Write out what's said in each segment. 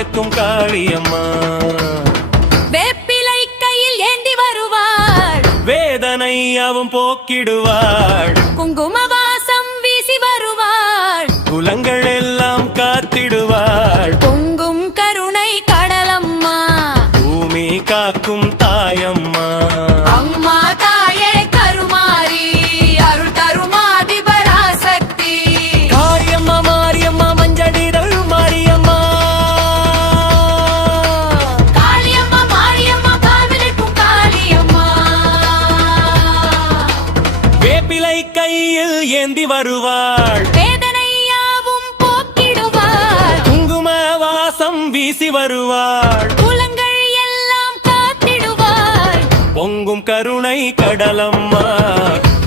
காக்கும் காளியம்மா. வேப்பிலை கையில் ஏந்தி வருவாள், வேதனையாவும் போக்கிடுவாள். குங்கும வாசம் வீசி வருவாள், குலங்கள் எல்லாம் காத்திடுவாள். பொங்கும் கருணை கடலம்மா, பூமி காக்கும் தாயம்மா. அம்மா தாயே கருமாரி, அருள் தருமாதி பராசக்தி. காரியம்மா மாரியம்மா மஞ்சடிதழ் மாரியம்மா. காளியம்மா மாரியம்மா காவிரிக்கும் காளியம்மா. வேப்பிலை கையில் ஏந்தி வருவாள், வேதனையாவும் போக்கிடுவாள், குங்கும வாசம் வீசி வருவாள். குலங்கள் எல்லாம் காத்திடுவாள், பொங்கும் கருணை கடலம்மா.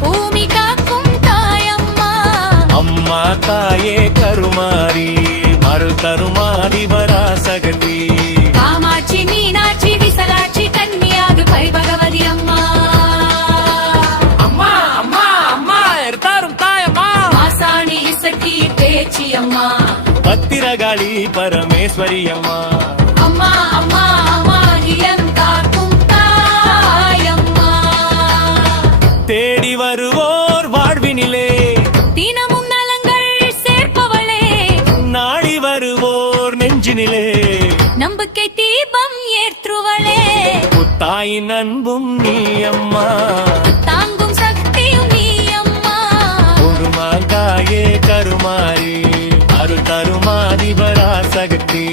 பூமி காக்கும் தாயம்மா. அம்மா தாயே கருமாரி, அருள் தருமாதி பராசக்தி. காமாட்சி மீனாட்சி விசலாட்சி கன்னியாகு பரிபகவதி அம்மா. அம்மா அம்மா அம்மா தரும் தாயம்மா. ஆசாணி இசக்கி பேச்சி அம்மா. பத்திரகாளி பரமேஸ்வரி அம்மா. அம்மா அம்மா அம்மா நிலம் காக்கும் தாயம்மா. தேடி வருவோர் வாழ்வினிலே, தினமும் நலங்கள் சேர்ப்பவளே, நாடி வருவோர் நெஞ்சினிலே. நம்பிக்கை தீபம் ஏற்றுவளே, தாயின் அன்பும் நீ அம்மா. தாங்கும் சக்தியும் நீ அம்மா. தாயே கருமாரி, அருள் தருமாதி பராசக்தி.